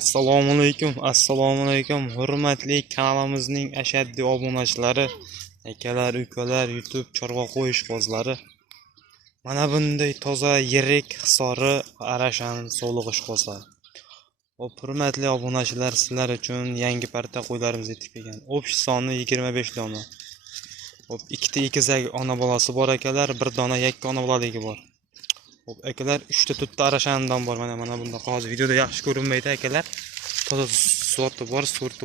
Assalomu alaykum, hurmatli kanalimizning ashaddiy obunachilari, akalar, ukalar, YouTube chorva qo'yish qozlari. Mana bunday toza, yirik, hisori, arashan, so'liq ishqozlari. Hurmatli obunachilar, sizlar uchun yangi parta qo'ylarimiz yetib kelgan. O'pish soni 25 dona. Ikkita egizak ona bolasi bor akalar, bir dona yakka ona bolaligi bor. Akalar 3 ta arashandan bor. Mana bunda hozir videoda yaxshi ko'rinmaydi akalar. Toza sorti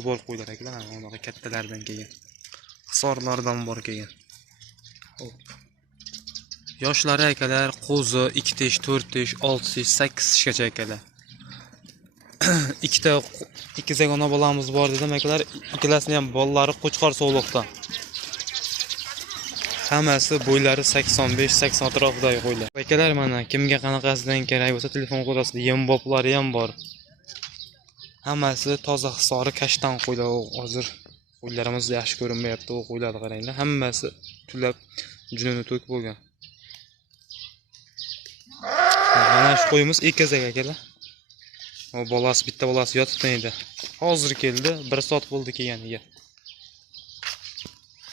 bor qo'ylar akalar. Mana kattalardan kelgan. Hisorlardan bor kelgan. Yoshlari akalar qo'zi 2 tish, 4 tish, 6 tish, 8 tishgacha akalar. Ikkita egizak ona bolamiz bor dedim akalar. Ikkalasini ham bolalari qo'chqor sog'liqda. Hammasi bo'ylari 85-80 atrofidagi qo'ylar. Akalar mana kimga qanaqasidan kerak bo'lsa telefon qo'yasida yem boplari ham bor. Hammasi toza hisori kashtan qo'ylar. Hozir qo'ylarimiz yaxshi ko'rinmayapti, u qo'ylarni qaranglar. Hammasi tulab junini to'kib bo'lgan. Mana shu qo'yimiz egizak akalar. O bitta bolasi yotibdi edi. Hozir keldi, 1 soat bo'ldi kelganiga.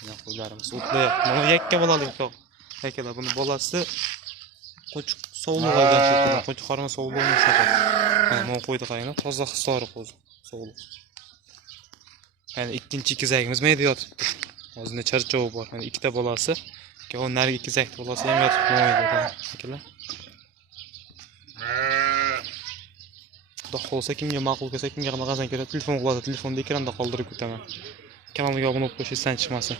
Mana qo'ylarimiz o'tlayapti. Mana yakka bolalik akalar, buni bolasi qo'chiq sovliq olgan shekilda, qo'chqorni sovliqni shaqat. Mana qo'ydi qaranglar, toza hisori qo'zi, sovliq. Yani ikkinchi egizagimiz mayda yotibdi. O'zida charchovi bor. Yani ikkita bolasi, keyin narigi egizak bolasi ham yotibdi akalar. Xudo xolsa kimga ma'qul kelsa, kimga qanaqasidan kelsa telefon qiladi, telefonda ekranda qoldirib ketaman. Kanalimga obuna bo'lib qo'yishingizdan chiqmasin.